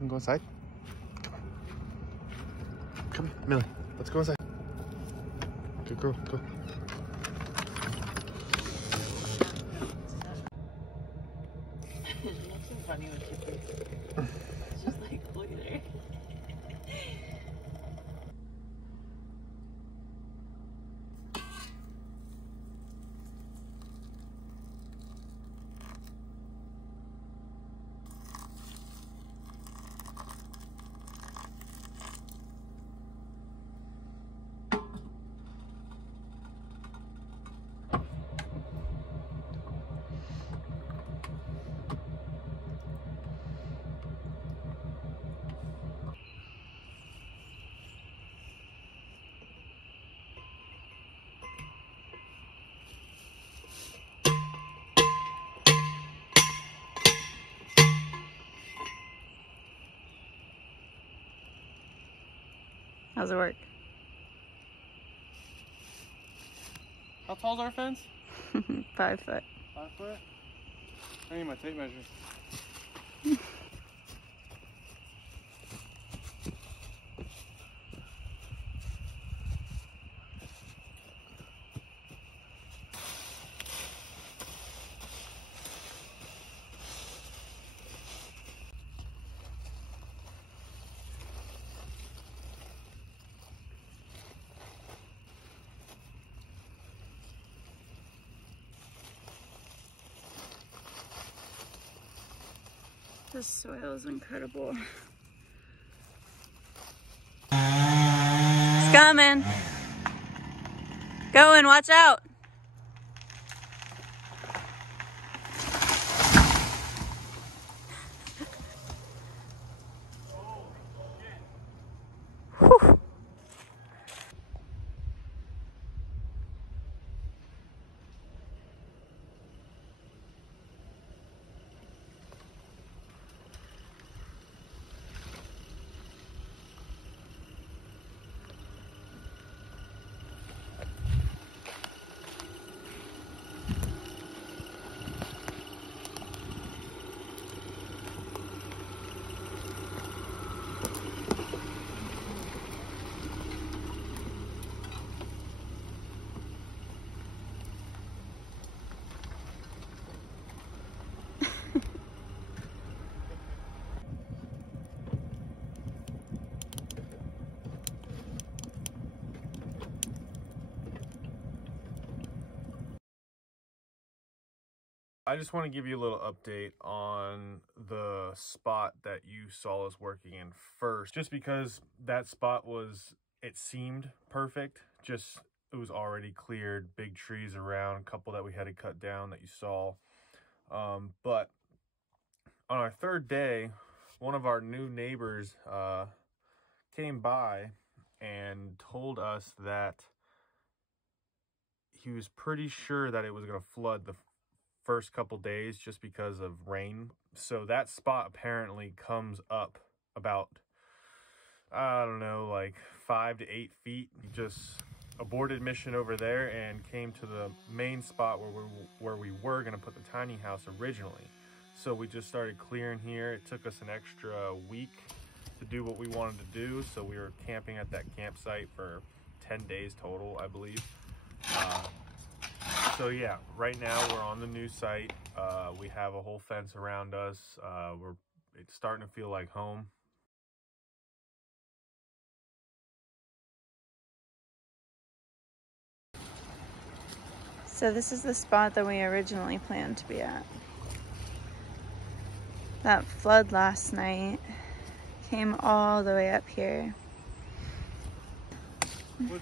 can go inside. Come here, Millie. Let's go inside. Good girl, go. It looks so funny when she thinks it's just like, look at her. How's it work? How tall's our fence? 5 foot. 5 foot? I need my tape measure. This soil is incredible. It's coming. Going, watch out. Whew. I just want to give you a little update on the spot that you saw us working in first, just because that spot it seemed perfect. It was already cleared, big trees around, a couple that we had to cut down that you saw. But on our third day, one of our new neighbors came by and told us that he was pretty sure that it was going to flood the first couple days just because of rain. So that spot apparently comes up about, I don't know, like 5 to 8 feet. We just aborted mission over there and came to the main spot where we were going to put the tiny house originally. So we just started clearing here. It took us an extra week to do what we wanted to do. So we were camping at that campsite for 10 days total, I believe. So yeah, right now we're on the new site. We have a whole fence around us. It's starting to feel like home. So this is the spot that we originally planned to be at. That flood last night came all the way up here. Was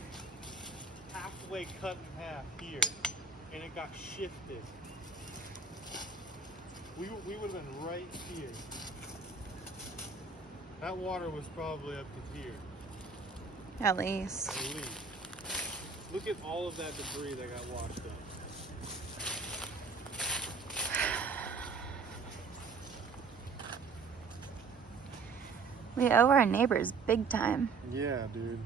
halfway cut in half here, and it got shifted. We would have been right here. That water was probably up to here. At least. At least. Look at all of that debris that got washed up. We owe our neighbors big time. Yeah, dude.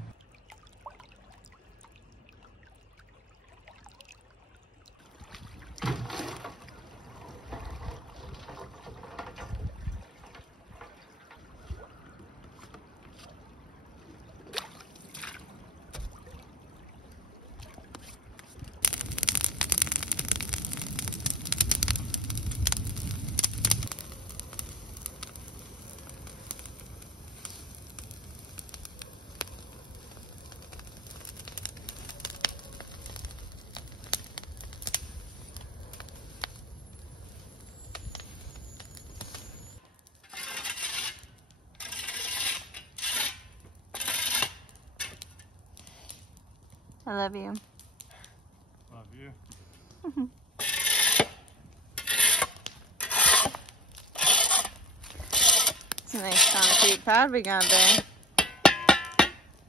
I love you. Love you. It's a nice concrete pad we got there.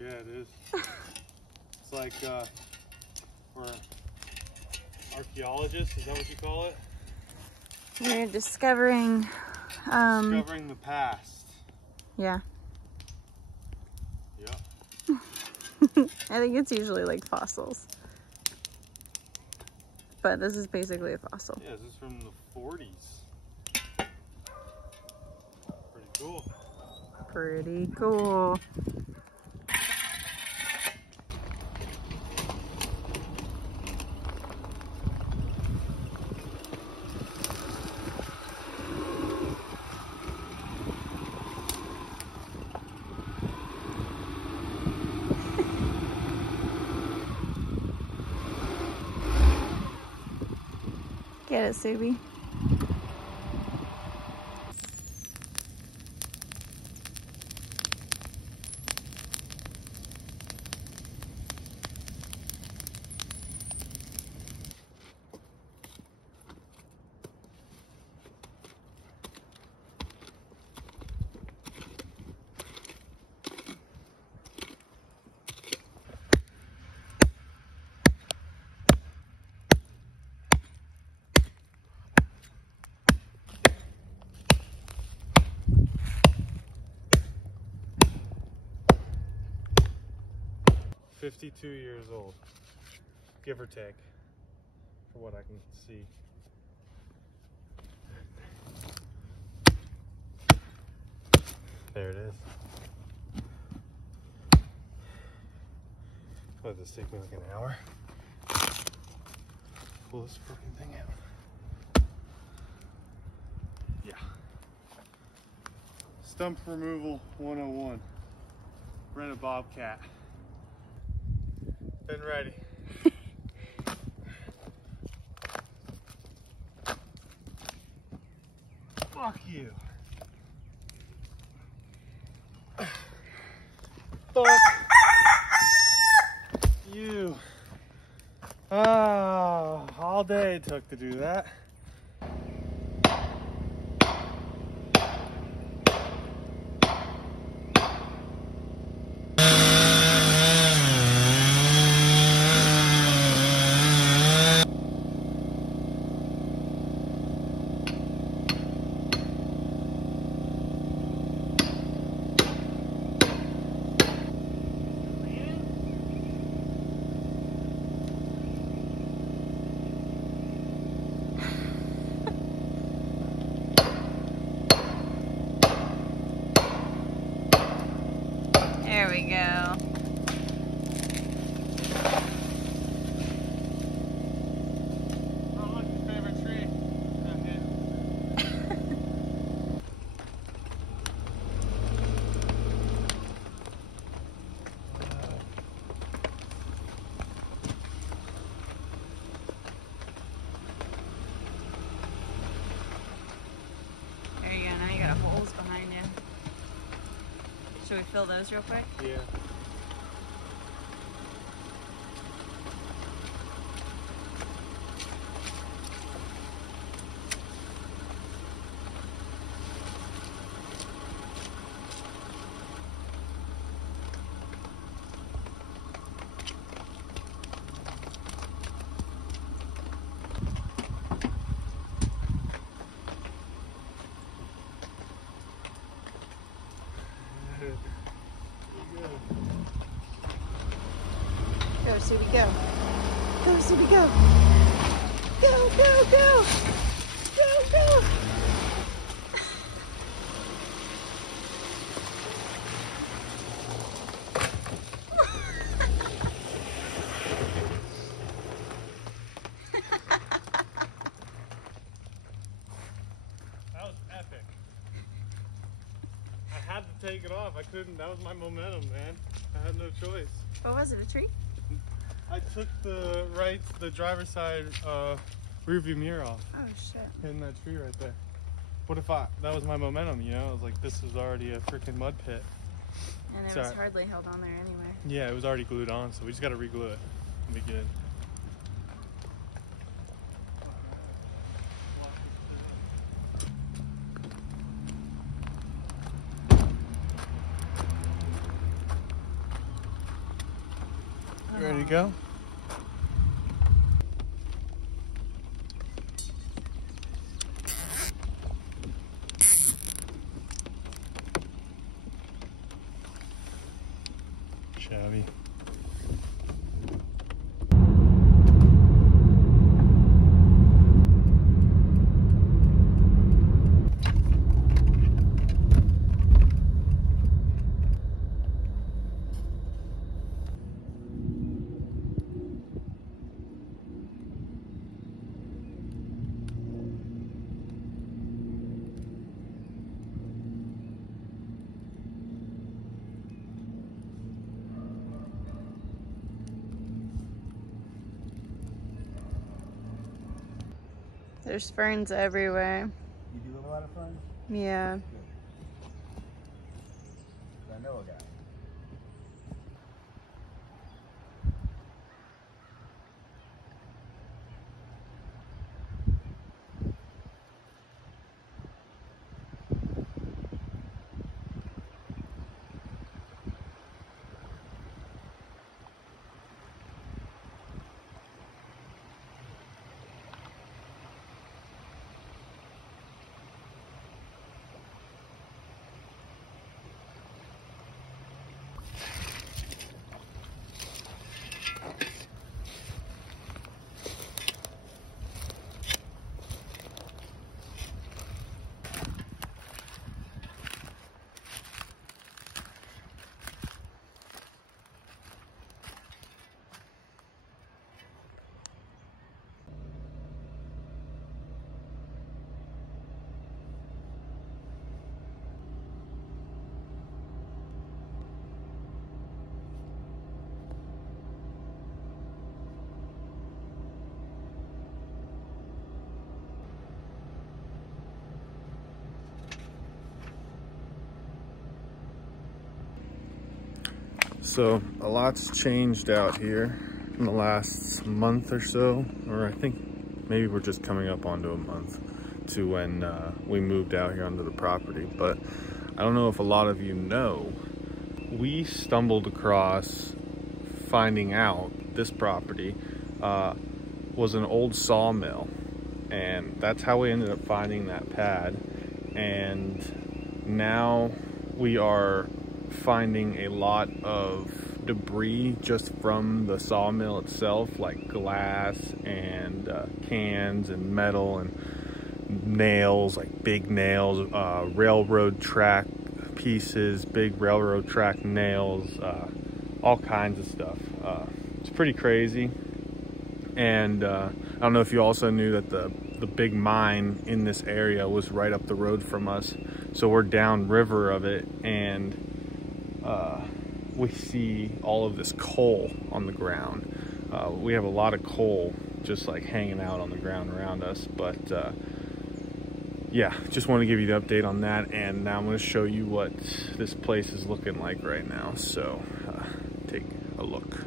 Yeah, it is. It's like we're archaeologists, is that what you call it? We're discovering Discovering the past. Yeah. Yep. I think it's usually like fossils. But this is basically a fossil. Yeah, this is from the 40s. Pretty cool. Pretty cool. Get it, Subi. $52 years old, give or take, for what I can see. There it is. What does this take me like an hour? Pull this fucking thing out. Yeah. Stump removal 101. Rent a bobcat. Been ready. Fuck you. Fuck you. Ah, all day it took to do that. There we go. Oh, look, your favorite tree. There you go. Now you got holes behind you. Should we fill those real quick? Yeah. Go, Subi, go. Go, Subi, go. Go, go, go. Go, go. That was epic. I had to take it off. I couldn't. That was my momentum, man. I had no choice. What was it, a tree? I took the driver's side rear view mirror off. Oh, shit. Hitting that tree right there. What if that was my momentum, you know? I was like, this was already a freaking mud pit. And it was hardly held on there anyway. Yeah, it was already glued on, so we just got to re-glue it. Be good. You ready to go? Shabby. There's ferns everywhere. You do have a lot of fun? Yeah. Good. I know a guy. So a lot's changed out here in the last month or so, or I think maybe we're just coming up onto a month to when we moved out here onto the property. But I don't know if a lot of you know, we stumbled across finding out this property was an old sawmill, and that's how we ended up finding that pad. And now we are finding a lot of debris just from the sawmill itself, like glass and cans and metal and nails, like big nails, railroad track pieces, big railroad track nails, all kinds of stuff. It's pretty crazy. And I don't know if you also knew that the big mine in this area was right up the road from us, so we're downriver of it, and we see all of this coal on the ground. We have a lot of coal just like hanging out on the ground around us. But yeah, just want to give you the update on that, and now I'm going to show you what this place is looking like right now. So take a look.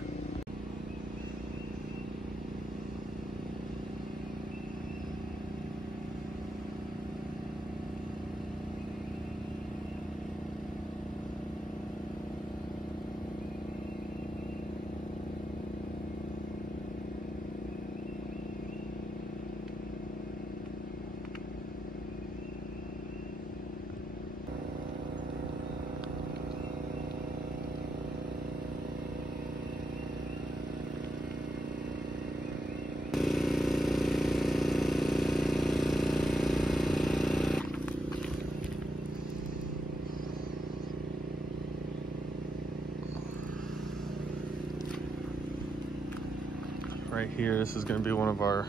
Right here, this is going to be one of our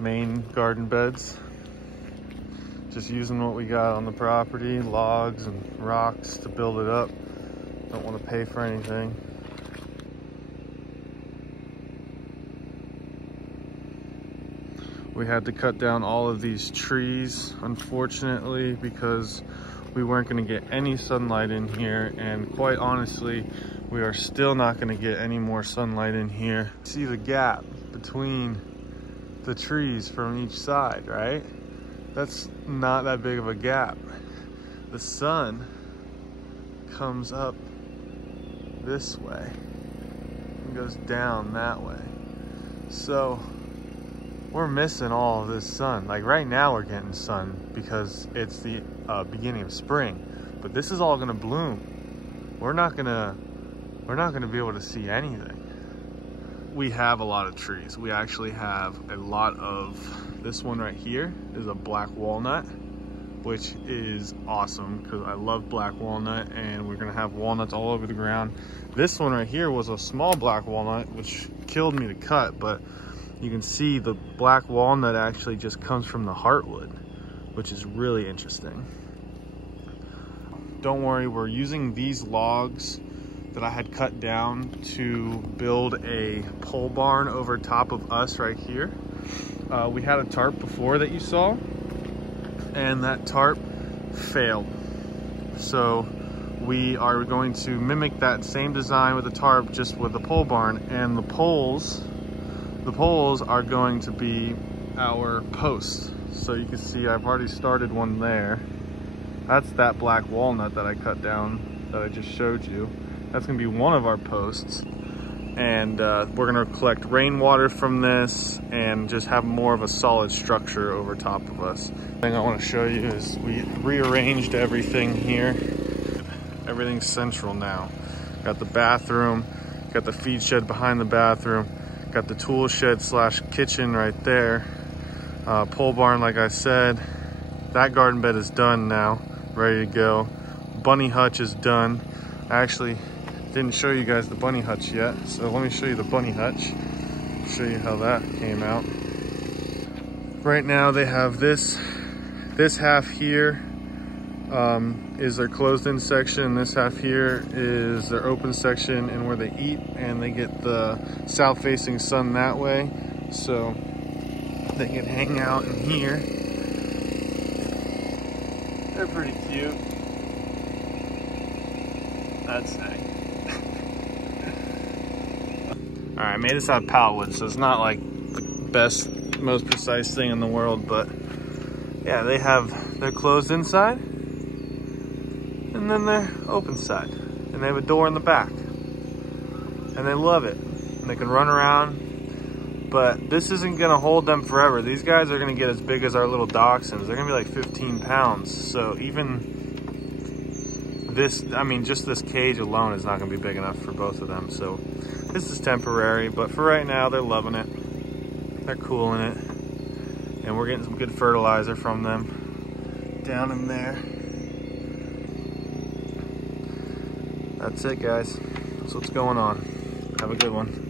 main garden beds. Just using what we got on the property, logs and rocks to build it up. Don't want to pay for anything. We had to cut down all of these trees, unfortunately, because we weren't going to get any sunlight in here, and quite honestly, we are still not going to get any more sunlight in here. See the gap between the trees from each side, right? That's not that big of a gap. The sun comes up this way and goes down that way. So we're missing all of this sun. Like right now we're getting sun because it's the beginning of spring, but this is all gonna bloom. We're not gonna be able to see anything. We have a lot of trees. We actually have a lot of, this one right here is a black walnut, which is awesome because I love black walnut, and we're gonna have walnuts all over the ground. This one right here was a small black walnut, which killed me to cut, but you can see the black walnut actually just comes from the heartwood, which is really interesting. Don't worry, we're using these logs that I had cut down to build a pole barn over top of us right here. We had a tarp before that you saw, and that tarp failed. So we are going to mimic that same design with the tarp, just with the pole barn, and the poles are going to be our posts. So you can see I've already started one there. That's that black walnut that I cut down that I just showed you. That's gonna be one of our posts. And we're gonna collect rainwater from this and just have more of a solid structure over top of us. The thing I wanna show you is we rearranged everything here. Everything's central now. Got the bathroom, got the feed shed behind the bathroom, got the tool shed / kitchen right there. Pole barn, like I said. That garden bed is done now, ready to go. Bunny hutch is done. I actually didn't show you guys the bunny hutch yet, so let me show you the bunny hutch. Show you how that came out. Right now they have this half here is their closed in section. This half here is their open section and where they eat, and they get the south facing sun that way, so they can hang out in here. They're pretty cute. That's nice. All right, I made this out of pallet wood, so it's not like the best, most precise thing in the world, but yeah, they have their closed inside and then their open side, and they have a door in the back, and they love it, and they can run around. But this isn't gonna hold them forever. These guys are gonna get as big as our little dachshunds. They're gonna be like 15 pounds. So even this, I mean, just this cage alone is not gonna be big enough for both of them. So this is temporary, but for right now, they're loving it. They're cool in it. And we're getting some good fertilizer from them down in there. That's it, guys. That's what's going on. Have a good one.